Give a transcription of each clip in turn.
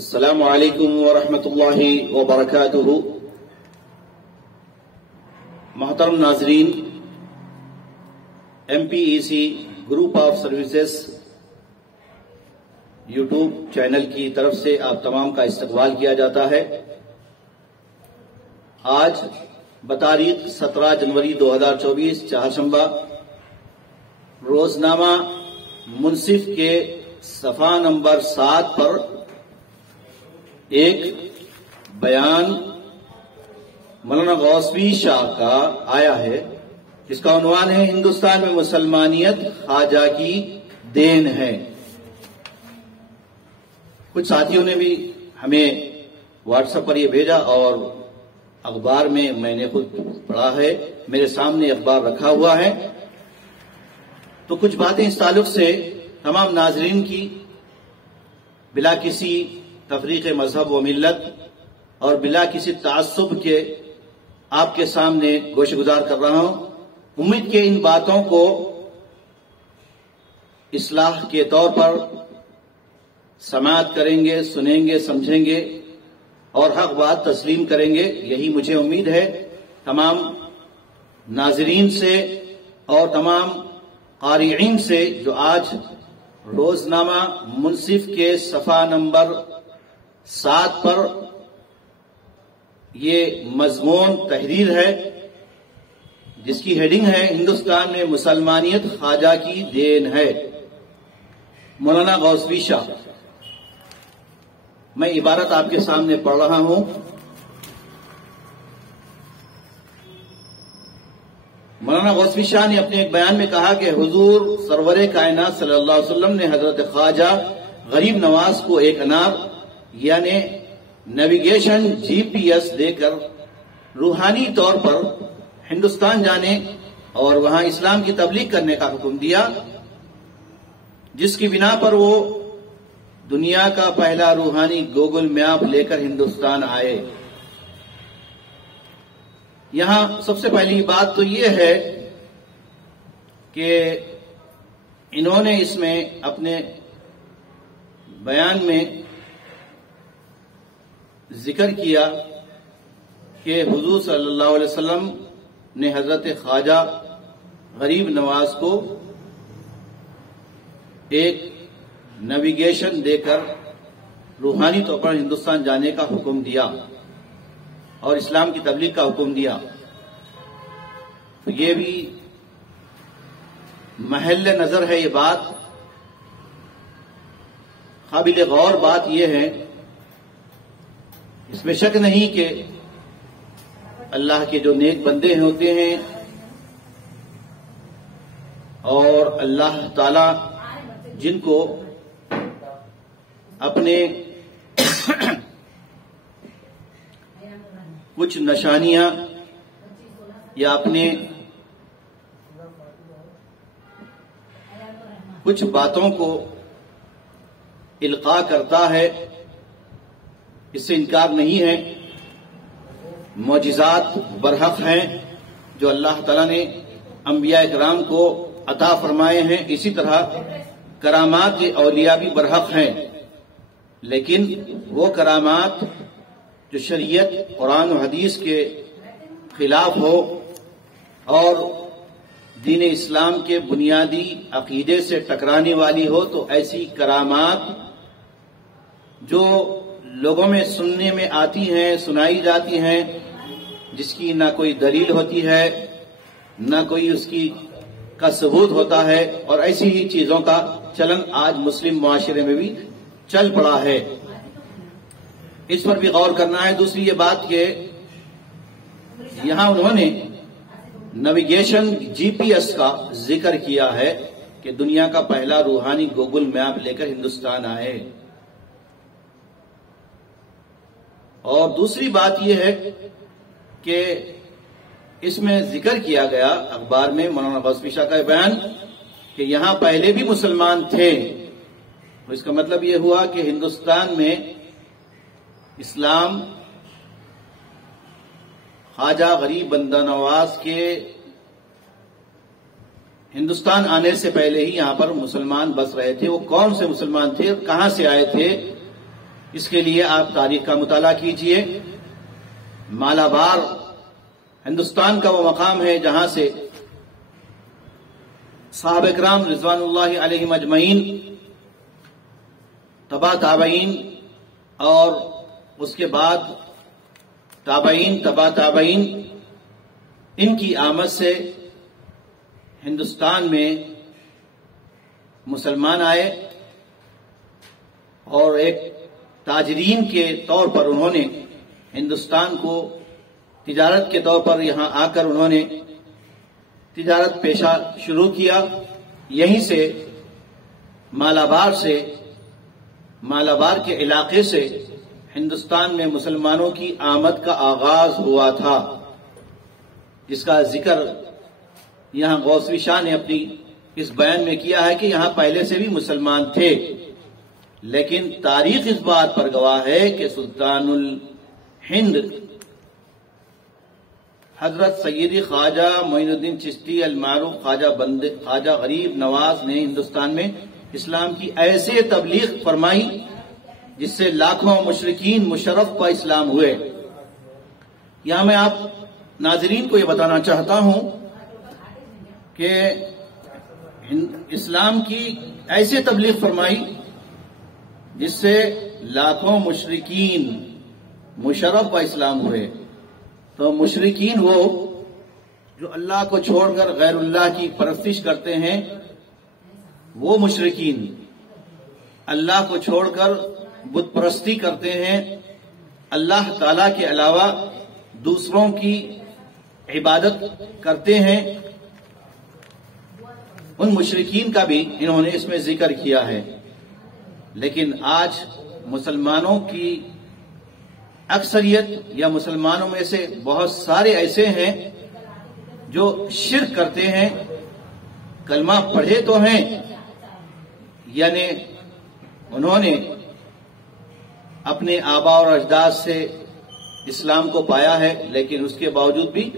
السلام علیکم ورحمۃ اللہ وبرکاتہ۔ محترم ناظرین، MPEC group of services YouTube channel کی طرف سے آپ تمام کا استقبال کیا جاتا ہے۔ آج بتاریخ 17 جنوری 2024 چہارشنبہ روزنامہ منصف کے صفحہ نمبر 7 پر ایک بیان مولانا غوثوی شاہ کا آیا ہے، جس کا عنوان ہے ہندوستان میں مسلمانیت خواجہ کی دین ہے۔ کچھ ساتھیوں نے بھی ہمیں واٹس ایپ پر یہ بھیجا اور اخبار میں نے خود پڑھا ہے، میرے سامنے اخبار رکھا ہوا ہے، تو کچھ باتیں اس تعلق سے تمام ناظرین کی بلا کسی تفریق مذہب و ملت اور بلا کسی تعصب کے آپ کے سامنے گوش گزار کر رہا ہوں۔ امید کہ ان باتوں کو اصلاح کے طور پر سماعت کریں گے، سنیں گے، سمجھیں گے اور حق بات تسلیم کریں گے، یہی مجھے امید ہے۔ تمام ناظرین سے اور تمام قارئین سے جو آج روزنامہ منصف کے صفحہ نمبر 7 پر یہ مضمون تحریر ہے، جس کی ہیڈنگ ہے ہندوستان میں مسلمانیت خواجہ کی دین ہے، مولانا غوثوی شاہ۔ میں عبارت آپ کے سامنے پڑھ رہا ہوں۔ مولانا غوثوی شاہ نے اپنے ایک بیان میں کہا کہ حضور سرور کائنات صلی اللہ علیہ وسلم نے حضرت خواجہ غریب نواز کو ایک انار یعنی نیویگیشن GPS دے کر روحانی طور پر ہندوستان جانے اور وہاں اسلام کی تبلیغ کرنے کا حکم دیا، جس کی بنا پر وہ دنیا کا پہلا روحانی گوگل میپ لے کر ہندوستان آئے۔ یہاں سب سے پہلی بات تو یہ ہے کہ انہوں نے اس میں اپنے بیان میں ذکر کیا کہ حضور صلی اللہ علیہ وسلم نے حضرت خواجہ غریب نواز کو ایک نیویگیشن دے کر روحانی طور پر ہندوستان جانے کا حکم دیا اور اسلام کی تبلیغ کا حکم دیا۔ تو یہ بھی محل نظر ہے، یہ بات قابل غور بات یہ ہے، اس میں شک نہیں کہ اللہ کے جو نیک بندے ہوتے ہیں اور اللہ تعالی جن کو اپنے کچھ نشانیاں یا اپنے کچھ باتوں کو القاء کرتا ہے، اس سے انکار نہیں ہے۔ معجزات برحق ہیں جو اللہ تعالیٰ نے انبیاء کرام کو عطا فرمائے ہیں، اسی طرح کرامات اولیاء بھی برحق ہیں، لیکن وہ کرامات جو شریعت قرآن و حدیث کے خلاف ہو اور دین اسلام کے بنیادی عقیدے سے ٹکرانے والی ہو، تو ایسی کرامات جو لوگوں میں سننے میں آتی ہیں، سنائی جاتی ہیں، جس کی نہ کوئی دلیل ہوتی ہے نہ کوئی اس کا ثبوت ہوتا ہے، اور ایسی ہی چیزوں کا چلن آج مسلم معاشرے میں بھی چل پڑا ہے، اس پر بھی غور کرنا ہے۔ دوسری یہ بات کہ یہاں انہوں نے نیویگیشن GPS کا ذکر کیا ہے کہ دنیا کا پہلا روحانی گوگل میپ لے کر ہندوستان آئے، اور دوسری بات یہ ہے کہ اس میں ذکر کیا گیا اخبار میں مولانا غوثوی شاہ کا بیان کہ یہاں پہلے بھی مسلمان تھے، تو اس کا مطلب یہ ہوا کہ ہندوستان میں اسلام خواجہ غریب بندہ نواز کے ہندوستان آنے سے پہلے ہی یہاں پر مسلمان بس رہے تھے۔ وہ کون سے مسلمان تھے، کہاں سے آئے تھے، اس کے لیے آپ تاریخ کا مطالعہ کیجئے۔ مالابار ہندوستان کا وہ مقام ہے جہاں سے صحابہ کرام رضوان اللہ علیہم اجمعین، تبع تابعین اور اس کے بعد تابعین تبع تابعین، ان کی آمد سے ہندوستان میں مسلمان آئے اور ایک تاجرین کے طور پر انہوں نے ہندوستان کو تجارت کے طور پر یہاں آ کر انہوں نے تجارت پیشہ شروع کیا۔ یہیں سے مالابار کے علاقے سے ہندوستان میں مسلمانوں کی آمد کا آغاز ہوا تھا، جس کا ذکر یہاں غوثوی شاہ نے اپنی اس بیان میں کیا ہے کہ یہاں پہلے سے بھی مسلمان تھے، لیکن تاریخ اس بات پر گواہ ہے کہ سلطان الہند حضرت سیدی خواجہ معین الدین چشتی المعروف خواجہ غریب نواز نے ہندوستان میں اسلام کی ایسے تبلیغ فرمائی جس سے لاکھوں مشرکین مشرف پر اسلام ہوئے۔ یہاں میں آپ ناظرین کو یہ بتانا چاہتا ہوں کہ اسلام کی ایسے تبلیغ فرمائی جس سے لاکھوں مشرکین مشرف پر اسلام ہوئے۔ تو مشرکین وہ جو اللہ کو چھوڑ کر غیر اللہ کی پرستش کرتے ہیں، وہ مشرکین اللہ کو چھوڑ کر بت پرستی کرتے ہیں، اللہ تعالی کے علاوہ دوسروں کی عبادت کرتے ہیں، ان مشرکین کا بھی انہوں نے اس میں ذکر کیا ہے۔ لیکن آج مسلمانوں کی اکثریت یا مسلمانوں میں سے بہت سارے ایسے ہیں جو شرک کرتے ہیں، کلمہ پڑھے تو ہیں، یعنی انہوں نے اپنے آبا اور اجداد سے اسلام کو پایا ہے، لیکن اس کے باوجود بھی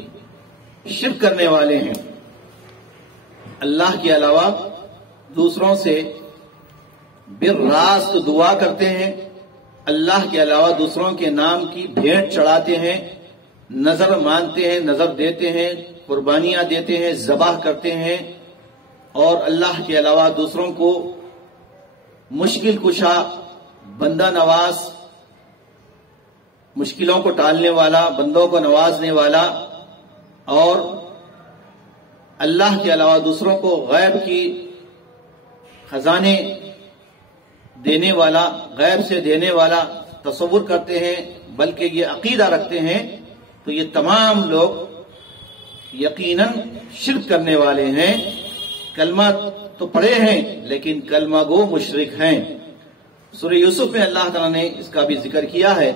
شرک کرنے والے ہیں، اللہ کے علاوہ دوسروں سے بالراست دعا کرتے ہیں، اللہ کے علاوہ دوسروں کے نام کی بھیٹ چڑھاتے ہیں، نظر مانتے ہیں، نظر دیتے ہیں، قربانیاں دیتے ہیں، ذبح کرتے ہیں، اور اللہ کے علاوہ دوسروں کو مشکل کشا، بندہ نواز، مشکلوں کو ٹالنے والا، بندوں کو نوازنے والا، اور اللہ کے علاوہ دوسروں کو غیب کی خزانے دینے والا، غیب سے دینے والا تصور کرتے ہیں، بلکہ یہ عقیدہ رکھتے ہیں، تو یہ تمام لوگ یقیناً شرک کرنے والے ہیں، کلمہ تو پڑھے ہیں لیکن کلمہ گو مشرک ہیں۔ سورہ یوسف میں اللہ تعالیٰ نے اس کا بھی ذکر کیا ہے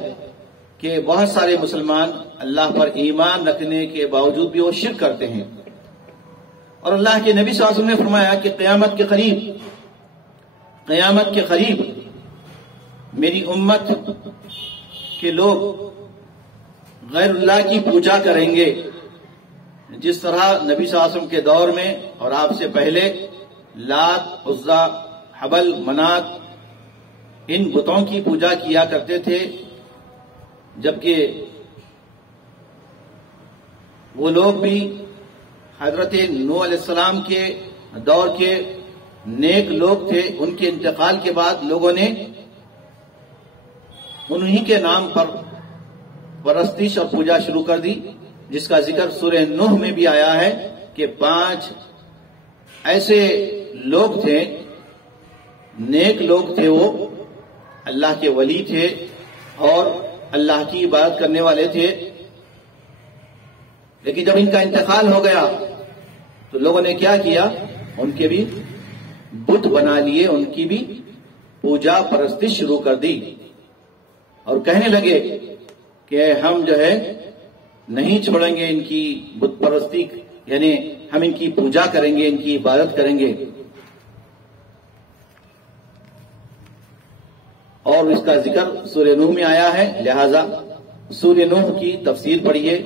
کہ بہت سارے مسلمان اللہ پر ایمان رکھنے کے باوجود بھی وہ شرک کرتے ہیں، اور اللہ کے نبی صلی اللہ علیہ وسلم نے فرمایا کہ قیامت کے قریب میری امت کے لوگ غیر اللہ کی پوجا کریں گے، جس طرح نبی صلی اللہ علیہ وسلم کے دور میں اور آپ سے پہلے لات، عزا، حبل، منات ان بتوں کی پوجا کیا کرتے تھے، جبکہ وہ لوگ بھی حضرت نوح علیہ السلام کے دور کے نیک لوگ تھے، ان کے انتقال کے بعد لوگوں نے انہی کے نام پر پرستش اور پوجا شروع کر دی، جس کا ذکر سورہ نوح میں بھی آیا ہے کہ 5 ایسے لوگ تھے، نیک لوگ تھے، وہ اللہ کے ولی تھے اور اللہ کی عبادت کرنے والے تھے، لیکن جب ان کا انتقال ہو گیا تو لوگوں نے کیا کیا، ان کے بھی بت بنا لیے، ان کی بھی پوجا پرستی شروع کر دی، اور کہنے لگے کہ ہم جو ہے نہیں چھوڑیں گے ان کی بت پرستی، یعنی ہم ان کی پوجا کریں گے، ان کی عبادت کریں گے۔ اور اس کا ذکر سورہ نوح میں آیا ہے، لہذا سورہ نوح کی تفسیر پڑھیے،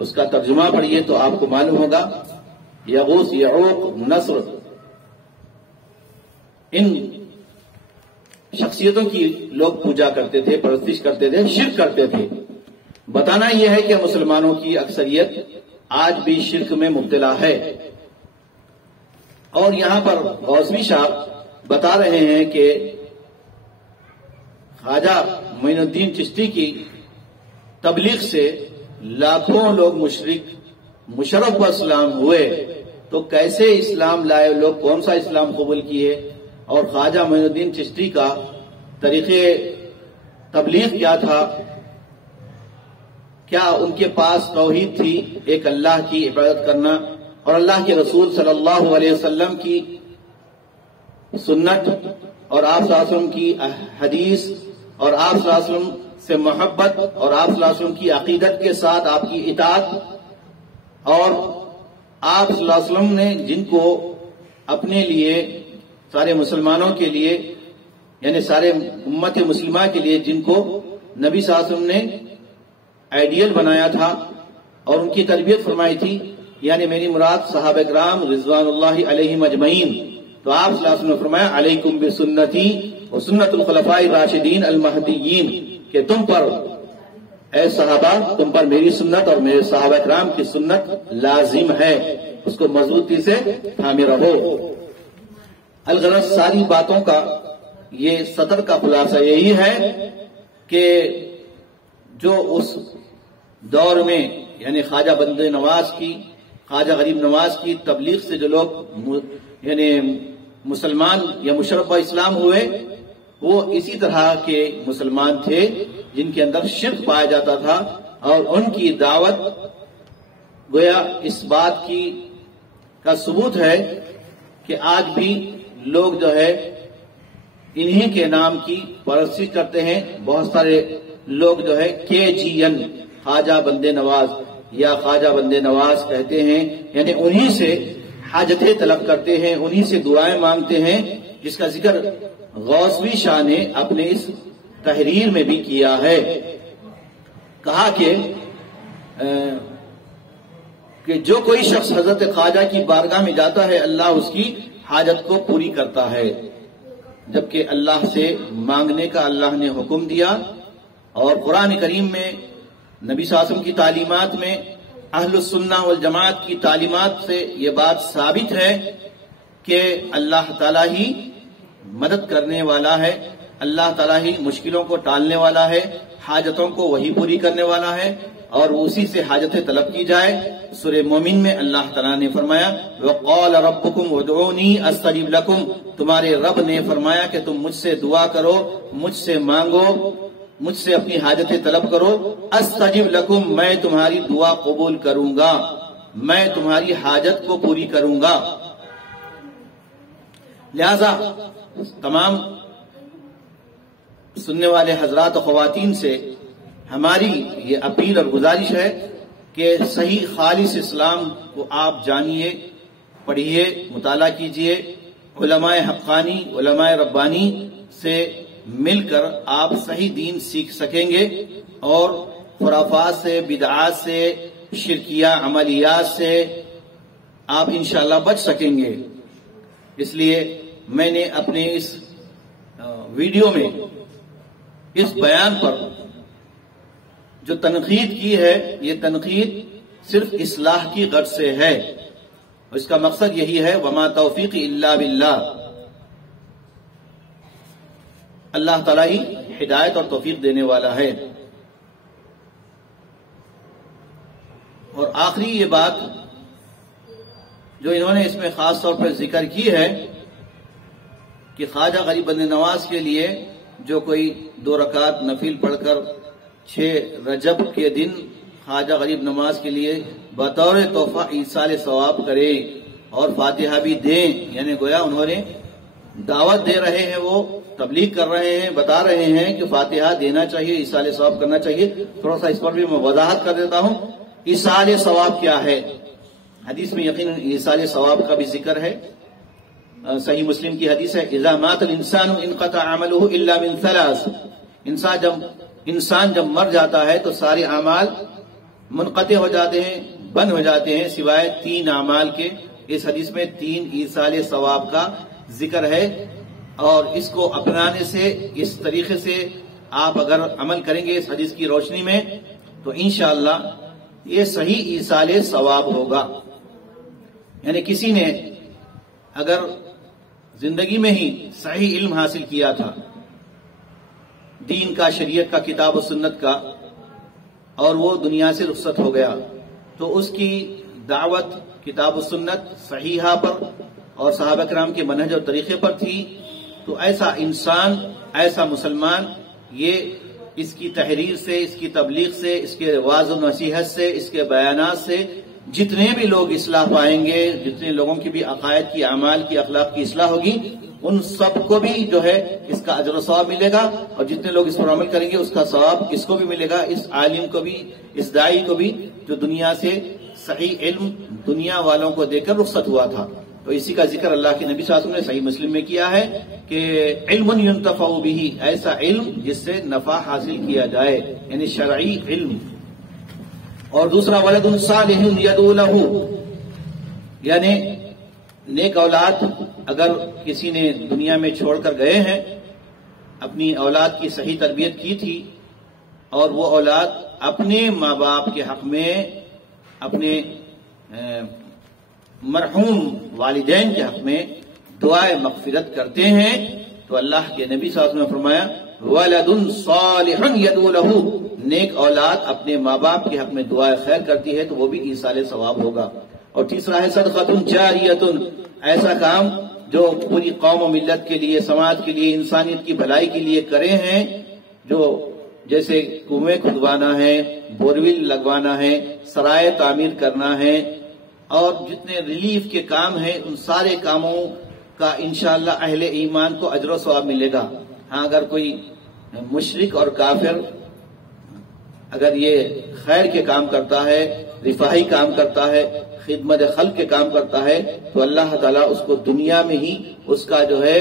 اس کا ترجمہ پڑھیے تو آپ کو معلوم ہوگا یغوث، یعوق، نصر، ان شخصیتوں کی لوگ پوجا کرتے تھے، پرستش کرتے تھے، شرک کرتے تھے۔ بتانا یہ ہے کہ مسلمانوں کی اکثریت آج بھی شرک میں مبتلا ہے۔ اور یہاں پر غوثوی صاحب بتا رہے ہیں کہ خواجہ معین الدین چشتی کی تبلیغ سے لاکھوں لوگ مشرف و اسلام ہوئے، تو کیسے اسلام لائے لوگ، کون سا اسلام قبول کیے؟ اور خواجہ معین الدین چشتی کا طریقے تبلیغ کیا تھا؟ کیا ان کے پاس توحید تھی، ایک اللہ کی عبادت کرنا اور اللہ کے رسول صلی اللہ علیہ وسلم کی سنت اور آپ صلی اللہ علیہ وسلم کی حدیث اور آپ صلی اللہ علیہ وسلم سے محبت اور آپ صلی اللہ علیہ وسلم کی عقیدت کے ساتھ آپ کی اطاعت، اور آپ صلی اللہ علیہ وسلم نے جن کو اپنے لیے، سارے مسلمانوں کے لیے، یعنی سارے امت مسلمہ کے لیے جن کو نبی صلی اللہ علیہ وسلم نے آئیڈیل بنایا تھا اور ان کی تربیت فرمائی تھی، یعنی میری مراد صحابہ کرام رضوان اللہ علیہم اجمعین، تو آپ صلی اللہ علیہ وسلم نے فرمایا علیکم بسنتی و سنت الخلفاء الراشدین المہدیین، کہ تم پر اے صحابہ، تم پر میری سنت اور میرے صحابہ کرام کی سنت لازم ہے، اس کو مضبوطی سے تھامے رہو۔ الغرض ساری باتوں کا یہ صدر کا خلاصہ یہی ہے کہ جو اس دور میں یعنی خواجہ بندے نواز کی، خواجہ غریب نواز کی تبلیغ سے جو لوگ یعنی مسلمان یا مشرف اسلام ہوئے، وہ اسی طرح کے مسلمان تھے جن کے اندر شرک پایا جاتا تھا، اور ان کی دعوت گویا اس بات کی کا ثبوت ہے کہ آج بھی لوگ جو ہے انہی کے نام کی پرستش کرتے ہیں۔ بہت سارے لوگ جو ہے KGN خواجہ بندے نواز یا خواجہ بندے نواز کہتے ہیں، یعنی انہی سے حاجتیں طلب کرتے ہیں، انہی سے دعائیں مانگتے ہیں، جس کا ذکر غوثوی شاہ نے اپنے اس تحریر میں بھی کیا ہے۔ کہا کہ جو کوئی شخص حضرت خواجہ کی بارگاہ میں جاتا ہے، اللہ اس کی حاجت کو پوری کرتا ہے، جبکہ اللہ سے مانگنے کا اللہ نے حکم دیا، اور قرآن کریم میں نبی صلی اللہ علیہ وسلم کی تعلیمات میں، اہل السنہ والجماعت کی تعلیمات سے یہ بات ثابت ہے کہ اللہ تعالیٰ ہی مدد کرنے والا ہے، اللہ تعالیٰ ہی مشکلوں کو ٹالنے والا ہے، حاجتوں کو وہی پوری کرنے والا ہے، اور اسی سے حاجتیں طلب کی جائے۔ سورہ مومن میں اللہ تعالیٰ نے فرمایا وَقَالَ رَبُّكُمْ وَادْعُونِي أَسْتَجِبْ لَكُمْ، تمہارے رب نے فرمایا کہ تم مجھ سے دعا کرو، مجھ سے مانگو، مجھ سے اپنی حاجتیں طلب کرو، استجب لکم، میں تمہاری دعا قبول کروں گا، میں تمہاری حاجت کو پوری کروں گا۔ لہذا تمام سننے والے حضرات و خواتین سے ہماری یہ اپیل اور گزارش ہے کہ صحیح خالص اسلام کو آپ جانیے، پڑھیے، مطالعہ کیجیے، علماء حقانی، علماء ربانی سے مل کر آپ صحیح دین سیکھ سکیں گے، اور خرافات سے، بدعات سے، شرکیہ عملیات سے آپ انشاءاللہ بچ سکیں گے۔ اس لیے میں نے اپنے اس ویڈیو میں اس بیان پر جو تنقید کی ہے، یہ تنقید صرف اصلاح کی غرض سے ہے، اور اس کا مقصد یہی ہے وما توفیقی الا باللہ، اللہ تعالیٰ ہی ہدایت اور توفیق دینے والا ہے۔ اور آخری یہ بات جو انہوں نے اس میں خاص طور پر ذکر کی ہے کہ خواجہ غریب بندے نواز کے لیے جو کوئی 2 رکعت نفل پڑھ کر 6 رجب کے دن خواجہ غریب نواز کے لیے بطور تحفہ ایصال ثواب کرے اور فاتحہ بھی دیں، یعنی گویا انہوں نے دعوت دے رہے ہیں، وہ تبلیغ کر رہے ہیں، بتا رہے ہیں کہ فاتحہ دینا چاہیے، ایصال ثواب کرنا چاہیے۔ تھوڑا سا اس پر بھی میں وضاحت کر دیتا ہوں۔ ایصال ثواب کیا ہے؟ حدیث میں یقیناً ایصال ثواب کا بھی ذکر ہے، صحیح مسلم کی حدیث ہے اذا مات الانسان انقطع عمله الا من 3، انسان جب مر جاتا ہے تو سارے اعمال منقطع ہو جاتے ہیں، بند ہو جاتے ہیں، سوائے 3 اعمال کے۔ اس حدیث میں 3 ایصال ثواب کا ذکر ہے، اور اس کو اپنانے سے، اس طریقے سے آپ اگر عمل کریں گے اس حدیث کی روشنی میں، تو انشاءاللہ یہ صحیح ایصال ثواب ہوگا۔ یعنی کسی نے اگر زندگی میں ہی صحیح علم حاصل کیا تھا دین کا، شریعت کا، کتاب و سنت کا، اور وہ دنیا سے رخصت ہو گیا، تو اس کی دعوت کتاب و سنت صحیحہ پر اور صحابہ کرام کے منہج اور طریقے پر تھی، تو ایسا انسان، ایسا مسلمان، یہ اس کی تحریر سے، اس کی تبلیغ سے، اس کے وعظ و نصیحت سے، اس کے بیانات سے جتنے بھی لوگ اصلاح پائیں گے، جتنے لوگوں کی بھی عقائد کی، اعمال کی، اخلاق کی اصلاح ہوگی، ان سب کو بھی جو ہے اس کا اجر و ثواب ملے گا، اور جتنے لوگ اس پر عمل کریں گے اس کا ثواب اس کو بھی ملے گا، اس عالم کو بھی، اس داعی کو بھی، جو دنیا سے صحیح علم دنیا والوں کو دے کر رخصت ہوا تھا۔ تو اسی کا ذکر اللہ کے نبی صلی اللہ علیہ وسلم نے صحیح مسلم میں کیا ہے کہ علم ينتفع به، ایسا علم جس سے نفع حاصل کیا جائے، یعنی شرعی علم۔ اور دوسرا ولد صالح يدعو له، یعنی نیک اولاد اگر کسی نے دنیا میں چھوڑ کر گئے ہیں، اپنی اولاد کی صحیح تربیت کی تھی، اور وہ اولاد اپنے ماں باپ کے حق میں، اپنے مرحوم والدین کے حق میں دعائے مغفرت کرتے ہیں، تو اللہ کے نبی صلی اللہ علیہ وسلم نے فرمایا ولد صالح يدعو له، نیک اولاد اپنے ماں باپ کے حق میں دعائے خیر کرتی ہے تو وہ بھی ایصال ثواب ہوگا۔ اور تیسرا ہے صدقۃ جاریۃ، ایسا کام جو پوری قوم و ملت کے لیے، سماج کے لیے، انسانیت کی بھلائی کے لیے کرے ہیں، جو جیسے کنویں کھدوانا ہے، بورویل لگوانا ہے، سرائے تعمیر کرنا ہے، اور جتنے ریلیف کے کام ہیں، ان سارے کاموں کا انشاءاللہ اہل ایمان کو اجر و ثواب ملے گا۔ ہاں اگر کوئی مشرک اور کافر اگر یہ خیر کے کام کرتا ہے، رفاہی کام کرتا ہے، خدمت خلق کے کام کرتا ہے، تو اللہ تعالیٰ اس کو دنیا میں ہی اس کا جو ہے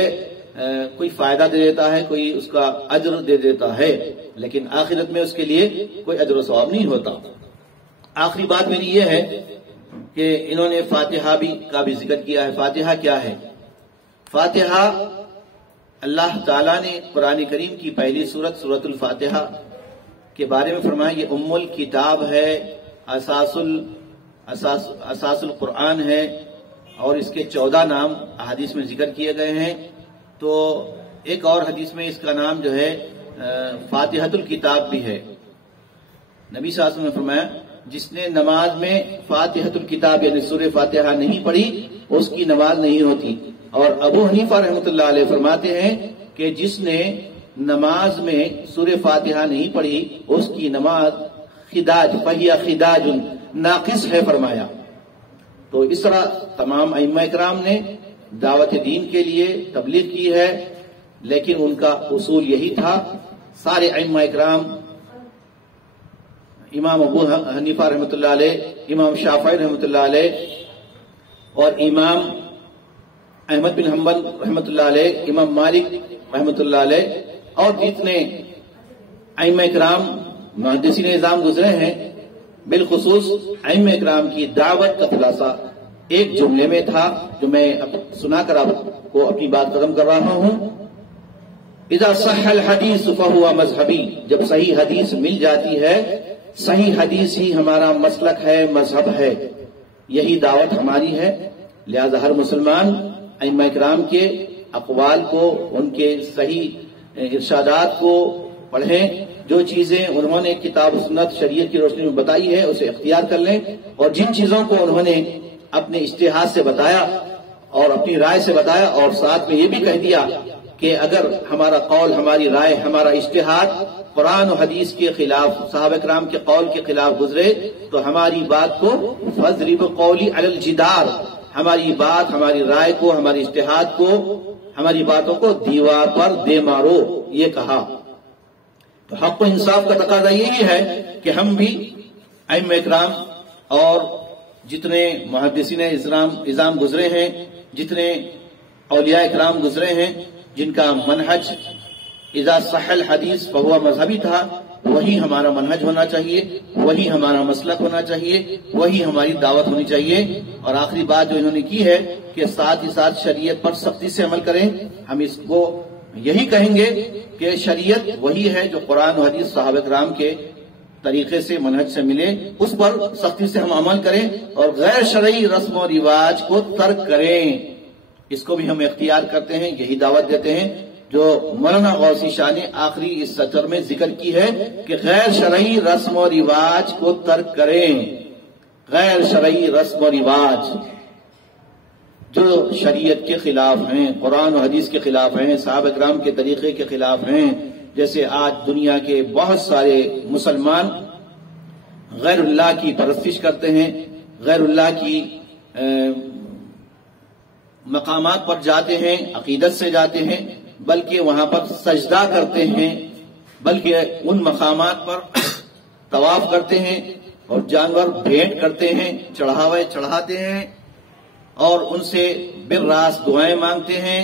کوئی فائدہ دے دیتا ہے، کوئی اس کا اجر دے دیتا ہے، لیکن آخرت میں اس کے لیے کوئی اجر و ثواب نہیں ہوتا۔ آخری بات میری یہ ہے کہ انہوں نے فاتحہ کا بھی ذکر کیا ہے۔ فاتحہ کیا ہے؟ فاتحہ اللہ تعالیٰ نے قرآن کریم کی پہلی سورت الفاتحہ کے بارے میں فرمایا یہ ام الکتاب ہے، اساس القرآن ہے، اور اس کے 14 نام احادیث میں ذکر کیے گئے ہیں۔ تو ایک اور حدیث میں اس کا نام جو ہے فاتحۃ الکتاب بھی ہے۔ نبی صلی اللہ علیہ وسلم نے فرمایا جس نے نماز میں فاتحۃ الکتاب یعنی سورہ فاتحہ نہیں پڑھی اس کی نماز نہیں ہوتی۔ اور ابو حنیفہ رحمۃ اللہ علیہ فرماتے ہیں کہ جس نے نماز میں سورہ فاتحہ نہیں پڑھی اس کی نماز خداج فہی خداج ناقص ہے فرمایا۔ تو اس طرح تمام ائمہ اکرام نے دعوت دین کے لیے تبلیغ کی ہے، لیکن ان کا اصول یہی تھا۔ سارے ائمہ اکرام، امام ابو حنیفہ رحمۃ اللہ علیہ، امام شافعی رحمۃ اللہ علیہ، اور امام احمد بن حنبل رحمۃ اللہ علیہ، امام مالک رحمۃ اللہ علیہ، اور جتنے ائمہ اکرام محدثین نظام گزرے ہیں، بالخصوص ائمہ اکرام کی دعوت کا خلاصہ ایک جملے میں تھا جو میں سنا کر آپ کو اپنی بات ختم کر رہا ہوں۔ اذا صح الحدیث فهو مذہبی، جب صحیح حدیث مل جاتی ہے، صحیح حدیث ہی ہمارا مسلک ہے، مذہب ہے، یہی دعوت ہماری ہے۔ لہذا ہر مسلمان ائمہ اکرام کے اقوال کو، ان کے صحیح ارشادات کو پڑھیں، جو چیزیں انہوں نے کتاب و سنت شریعت کی روشنی میں بتائی ہے اسے اختیار کر لیں، اور جن چیزوں کو انہوں نے اپنے اجتہاد سے بتایا اور اپنی رائے سے بتایا، اور ساتھ میں یہ بھی کہہ دیا کہ اگر ہمارا قول، ہماری رائے، ہمارا اجتہاد قرآن و حدیث کے خلاف، صحابہ کرام کے قول کے خلاف گزرے تو ہماری بات کو فَاضْرِبْ قَوْلِي عَلَى الْجِدَارِ، ہماری بات، ہماری رائے کو، ہماری اجتہاد کو، ہماری باتوں کو دیوار پر دے مارو، یہ کہا۔ تو حق و انصاف کا تقاضا یہی ہے کہ ہم بھی ائمہ اکرام اور جتنے محدثین نظام گزرے ہیں، جتنے اولیاء اکرام گزرے ہیں، جن کا منہج اذا صح الحدیث فهو مذہبی تھا، وہی ہمارا منہج ہونا چاہیے، وہی ہمارا مسلک ہونا چاہیے، وہی ہماری دعوت ہونی چاہیے۔ اور آخری بات جو انہوں نے کی ہے کہ ساتھ ہی ساتھ شریعت پر سختی سے عمل کریں. ہم اس کو یہی کہیں گے کہ شریعت وہی ہے جو قرآن و حدیث صحابہ کرام کے طریقے سے منہج سے ملے، اس پر سختی سے ہم عمل کریں اور غیر شرعی رسم و رواج کو ترک کریں. اس کو بھی ہم اختیار کرتے ہیں، یہی دعوت دیتے ہیں جو مولانا غوثی شاہ نے آخری اس سطر میں ذکر کی ہے کہ غیر شرعی رسم و رواج کو ترک کریں. غیر شرعی رسم و رواج جو شریعت کے خلاف ہیں، قرآن و حدیث کے خلاف ہیں، صحابہ کرام کے طریقے کے خلاف ہیں. جیسے آج دنیا کے بہت سارے مسلمان غیر اللہ کی پرستش کرتے ہیں، غیر اللہ کی مقامات پر جاتے ہیں، عقیدت سے جاتے ہیں، بلکہ وہاں پر سجدہ کرتے ہیں، بلکہ ان مقامات پر طواف کرتے ہیں اور جانور بھیٹ کرتے ہیں، چڑھاوے چڑھاتے ہیں اور ان سے بالراست دعائیں مانگتے ہیں،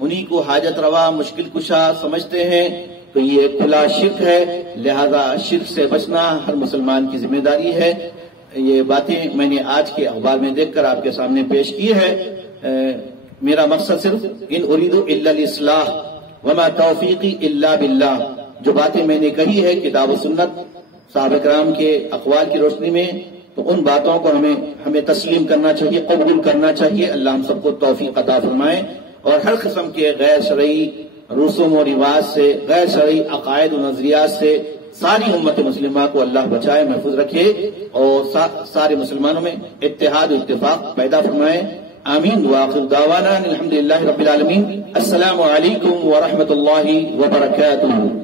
انہی کو حاجت روا مشکل کشا سمجھتے ہیں. تو یہ کھلا شرک ہے، لہذا شرک سے بچنا ہر مسلمان کی ذمہ داری ہے. یہ باتیں میں نے آج کے اخبار میں دیکھ کر آپ کے سامنے پیش کی ہے. میرا مقصد صرف ان اريد الا الاصلاح وما توفیقی الا باللہ، جو باتیں میں نے کہی ہے کتاب و سنت صحابہ کرام کے اقوال کی روشنی میں، تو ان باتوں کو ہمیں تسلیم کرنا چاہیے، قبول کرنا چاہیے. اللہ ہم سب کو توفیق عطا فرمائے اور ہر قسم کے غیر شرعی رسوم و رواج سے، غیر شرعی عقائد و نظریات سے ساری امت مسلمہ کو اللہ بچائے، محفوظ رکھے اور سارے مسلمانوں میں اتحاد و اتفاق پیدا فرمائے. آمین. وآخر دعوانا الحمدللہ رب العالمین. السلام علیکم ورحمۃ اللہ وبرکاتہ.